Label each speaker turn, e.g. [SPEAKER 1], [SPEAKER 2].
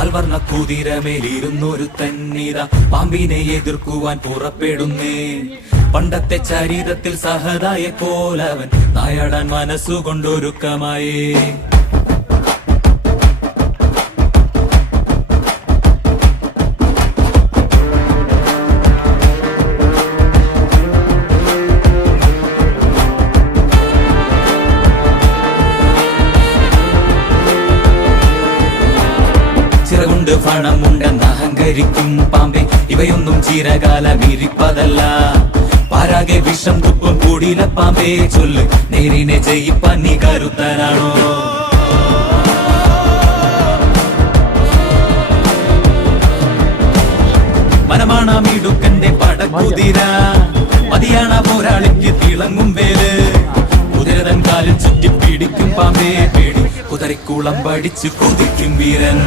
[SPEAKER 1] പാൽവർണ കുതിരമേലിരുന്നൊരു തന്നിത പാമ്പിനെ എതിർക്കുവാൻ പുറപ്പെടുന്നേ. പണ്ടത്തെ ചരിതത്തിൽ സഹതായ പോലവൻ നായാടാൻ മനസ്സുകൊണ്ടൊരുക്കമായേ. ചിറകുണ്ട് പണമുണ്ടെന്ന് അഹങ്കരിക്കും പാമ്പെ. ഇവയൊന്നും ചിരകാല വിരിപ്പതല്ല. പാരാകെ വിഷം കുപ്പും കൂടിയില പാമ്പേ. ചൊല്ല് നേരിനെ ജയിപ്പാൻ നീ കരുത്തനാണോ മനമാണ മിടുക്കന്റെ പടക്കുതിര. മതിയാണ പോരാളിക്ക് തിളങ്ങും വേൽ. കുതിരതൻ കാലിൽ ചുറ്റി പിടിക്കും പാമ്പേ. പേടി കുതിരക്കുളം പഠിച്ചു കൊതിക്കും വീരൻ.